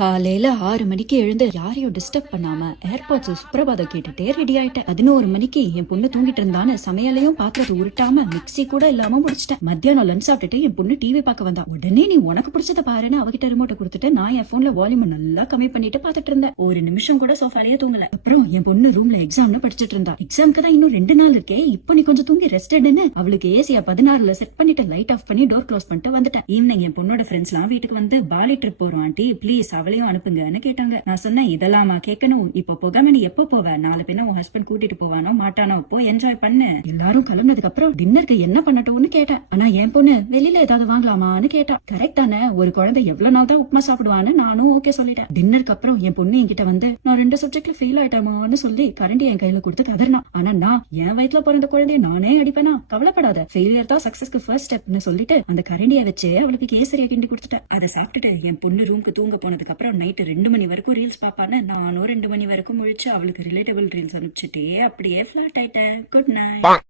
காலையில 6 மணிக்கு எழுந்து யாரையும் டிஸ்டர்ப் பண்ணாம ஏர்பாட்ஸ் சுப்ரபாதம் கேட்டுட்டே ரெடி ஆயிட்டேன். 11 மணிக்கு என் பொண்ணு தூங்கிட்டு இருந்தான்னு சமையலையும் பாத்திரத்தை உருட்டாம மிக்ஸி கூட இல்லாம முடிச்சிட்டேன். மத்தியானம் லஞ்ச் சாப்பிட்டுட்டு என் பொண்ணு டிவி பார்க்க வந்தா. உடனே நீ உனக்கு பிடிச்சத பாருன்னு அவகிட்ட ரிமோட்டை கொடுத்துட்டு நான் என் போன்ல வால்யூம் நல்லா கம்மி பண்ணிட்டு பாத்துட்டு இருந்தேன். ஒரு நிமிஷம் கூட சோஃபாலேயே தூங்கல. அப்புறம் என் பொண்ணு ரூம்ல எக்ஸாம்னு படிச்சிட்டு இருந்தா. எக்ஸாம்க்கு தான் இன்னும் 2 நாள் இருக்கே, இப்போ நீ கொஞ்சம் தூங்கி ரெஸ்ட் எடுன்னு அவளுக்கு ஏசியா 16ல செட் பண்ணிட்டு லைட் ஆஃப் பண்ணி டோர் க்ளோஸ் பண்ணிட்டு வந்துட்டேன். ஈவினிங் என் பொண்ணோட ஃப்ரெண்ட்ஸ் எல்லாம் வீட்டுக்கு வந்து பாலி ட்ரிப் போறோம் ஆண்டி, ப்ளீஸ் அவளையும் அனுப்புங்கன்னு கேட்டாங்க. நான் சொன்னேன், இதெல்லாமா கேட்கணும், இப்ப போகாம நீ எப்ப போவ, நாலு பேரும் உன் ஹஸ்பண்ட் கூட்டிட்டு போவானோ மாட்டானோ, போ என்ஜாய் பண்ணு. எல்லாரும் கிளம்புனதுக்கு அப்புறம் டின்னருக்கு என்ன பண்ணட்டும்னு கேட்டேன். ஆனா என் பொண்ணு வெளியில ஏதாவது வாங்கலாமான்னு கேட்டா. கரெக்ட் தானே, ஒரு குழந்தை எவ்வளவு நாள் தான் உப்புமா சாப்பிடுவான்னு நானும் ஓகே சொல்லிட்டேன். டின்னருக்கு அப்புறம் என் பொண்ணு என்கிட்ட வந்து நான் 2 சப்ஜெக்ட்ல ஃபெயில் ஆயிட்டமான்னு சொல்லி கரண்டி என் கையில கொடுத்து கதறினா. ஆனா நான் என் வயித்துல பிறந்த குழந்தைய நானே அடிப்பேனா, கவலைப்படாத, ஃபெயிலியர் தான் சக்சஸ்க்கு ஃபர்ஸ்ட் ஸ்டெப்னு சொல்லிட்டு அந்த கரண்டியை வச்சு அவளுக்கு கேசரியா கிண்டி கொடுத்துட்டேன். அதை சாப்பிட்டுட்டு என் பொண்ணு ரூமுக்கு தூங்க போனதுக்கு அப்புறம் நைட்டு 2 மணி வரைக்கும் ரீல்ஸ் பாப்பான்னு நானும் 2 மணி வரைக்கும் முழிச்சு அவளுக்கு ரிலேட்டபிள் ரீல்ஸ் அனுப்பிச்சுட்டே அப்படியே ஃபிளாட் ஆயிட்டேன். Good night.